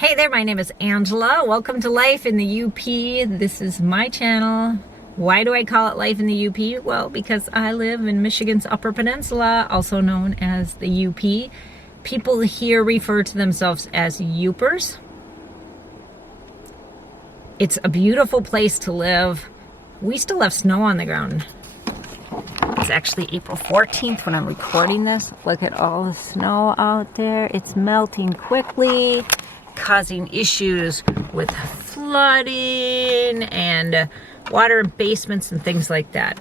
Hey there, my name is Angela. Welcome to Life in the UP. This is my channel. Why do I call it Life in the UP? Well, because I live in Michigan's Upper Peninsula, also known as the UP. People here refer to themselves as Upers. It's a beautiful place to live. We still have snow on the ground. It's actually April 14th when I'm recording this. Look at all the snow out there. It's melting quickly, causing issues with flooding and water in basements and things like that.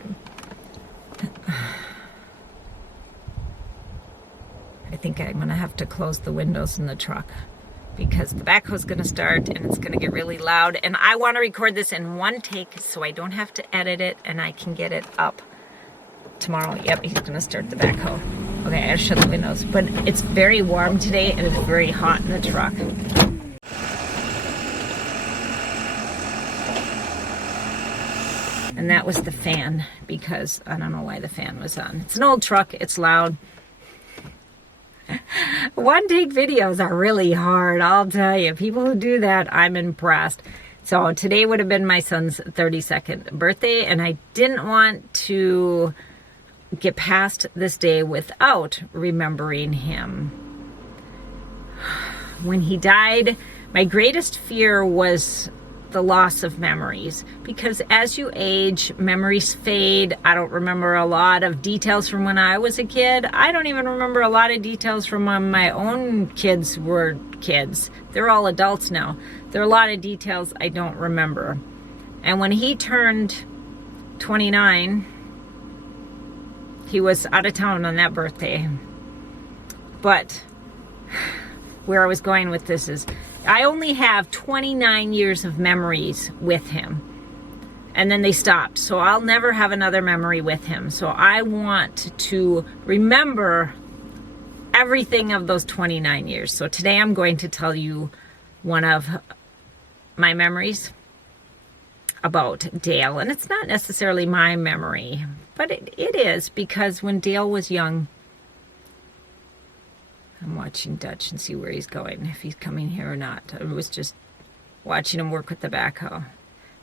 I think I'm gonna have to close the windows in the truck because the backhoe's gonna start and it's gonna get really loud, and I want to record this in one take so I don't have to edit it and I can get it up tomorrow. Yep, he's gonna start the backhoe. Okay, I gotta shut the windows, but it's very warm today and it's very hot in the truck. And that was the fan, because I don't know why the fan was on. It's an old truck, it's loud. One take videos are really hard, I'll tell you. People who do that, I'm impressed. So today would have been my son's 32nd birthday, and I didn't want to get past this day without remembering him. When he died, my greatest fear was the loss of memories, because as you age, memories fade. I don't remember a lot of details from when I was a kid. I don't even remember a lot of details from when my own kids were kids. They're all adults now. There are a lot of details I don't remember. And when he turned 29, he was out of town on that birthday. But where I was going with this is, I only have 29 years of memories with him, and then they stopped. So I'll never have another memory with him. So I want to remember everything of those 29 years. So today I'm going to tell you one of my memories about Dale. And it's not necessarily my memory, but it is, because when Dale was young, I'm watching Dutch and see where he's going, if he's coming here or not. I was just watching him work with the backhoe.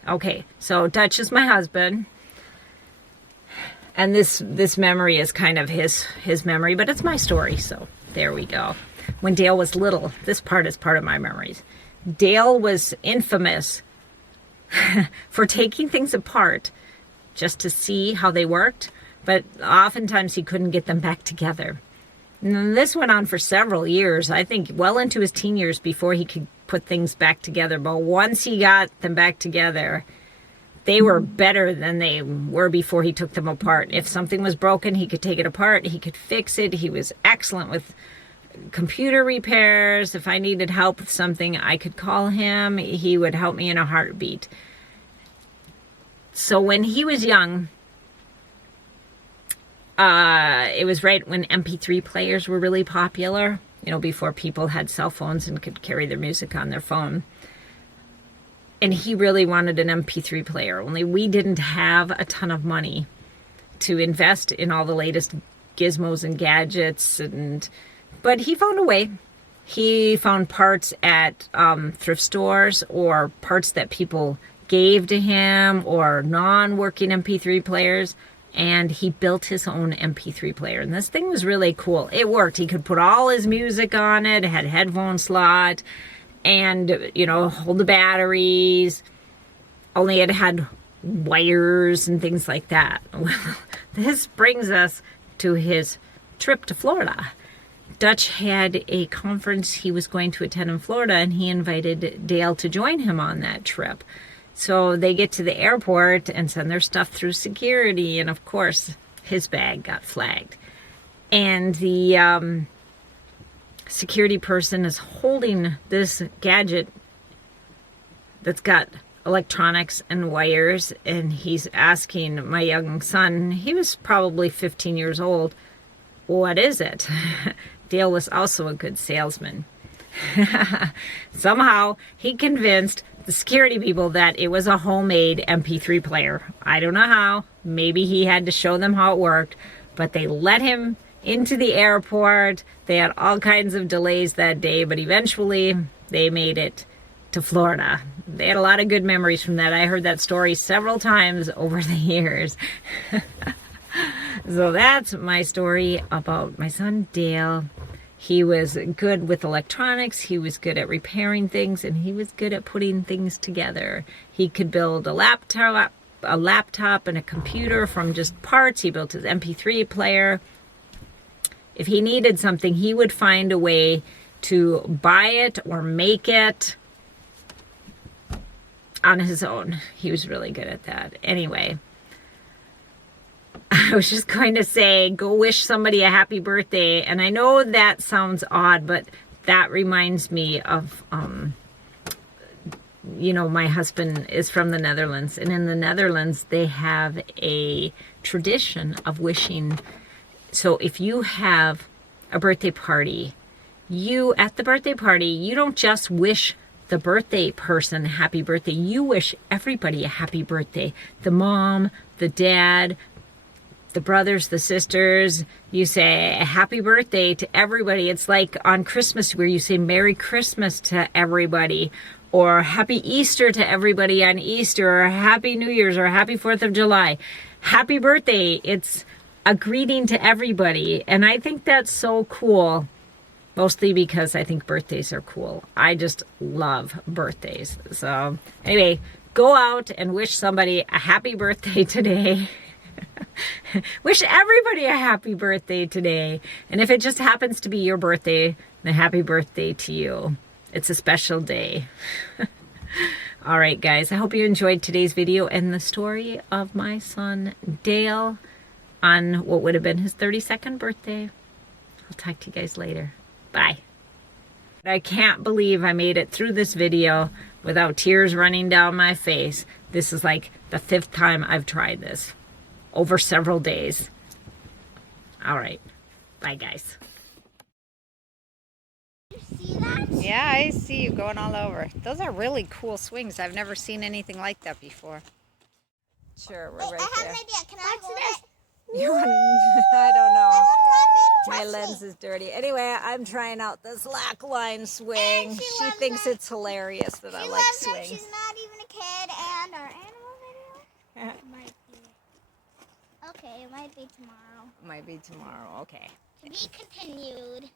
Okay, so Dutch is my husband. And this memory is kind of his memory, but it's my story, so there we go. When Dale was little, this part is part of my memories. Dale was infamous for taking things apart just to see how they worked, but oftentimes he couldn't get them back together. And this went on for several years, I think well into his teen years, before he could put things back together. But once he got them back together, they were better than they were before he took them apart. If something was broken, he could take it apart, he could fix it. He was excellent with computer repairs. If I needed help with something, I could call him. He would help me in a heartbeat. So when he was young, it was right when MP3 players were really popular, you know, before people had cell phones and could carry their music on their phone. And he really wanted an MP3 player, only we didn't have a ton of money to invest in all the latest gizmos and gadgets. But he found a way. He found parts at thrift stores, or parts that people gave to him, or non-working MP3 players. And he built his own MP3 player. And this thing was really cool. It worked. He could put all his music on it. It had a headphone slot and, you know, hold the batteries. Only it had wires and things like that. Well, this brings us to his trip to Florida. Dutch had a conference he was going to attend in Florida, and he invited Dale to join him on that trip. So they get to the airport and send their stuff through security. And of course, his bag got flagged. And the security person is holding this gadget that's got electronics and wires. And he's asking my young son, he was probably 15 years old, what is it? Dale was also a good salesman. Somehow he convinced the security people that it was a homemade MP3 player. I don't know how. Maybe he had to show them how it worked, but they let him into the airport. They had all kinds of delays that day, but eventually they made it to Florida. They had a lot of good memories from that. I heard that story several times over the years. So that's my story about my son Dale. He was good with electronics, he was good at repairing things, and he was good at putting things together. He could build a laptop and a computer from just parts. He built his MP3 player. If he needed something, he would find a way to buy it or make it on his own. He was really good at that. Anyway, I was just going to say, go wish somebody a happy birthday. And I know that sounds odd, but that reminds me of, you know, my husband is from the Netherlands. And in the Netherlands, they have a tradition of wishing. So if you have a birthday party, at the birthday party, you don't just wish the birthday person happy birthday. You wish everybody a happy birthday. The mom, the dad, the brothers, the sisters. You say a happy birthday to everybody. It's like on Christmas where you say Merry Christmas to everybody, or Happy Easter to everybody on Easter, or Happy New Year's, or Happy 4th of July. Happy birthday. It's a greeting to everybody. And I think that's so cool. Mostly because I think birthdays are cool. I just love birthdays. So anyway, go out and wish somebody a happy birthday today. Wish everybody a happy birthday today. And if it just happens to be your birthday, then happy birthday to you. It's a special day. All right, guys, I hope you enjoyed today's video and the story of my son, Dale, on what would have been his 32nd birthday. I'll talk to you guys later. Bye. I can't believe I made it through this video without tears running down my face. This is like the 5th time I've tried this over several days. All right. Bye, guys. You see that? Yeah, I see you going all over. Those are really cool swings. I've never seen anything like that before. Sure, we're right I have there. an idea. Can I hold it? You want, I don't know. I will drop it. My Touch lens it. is dirty. Anyway, I'm trying out the slack line swing. And she She loves thinks them. it's hilarious that I She like loves them. swings. She's not even a kid. And our animal video might be. Okay, it might be tomorrow. Might be tomorrow. Okay. To be continued.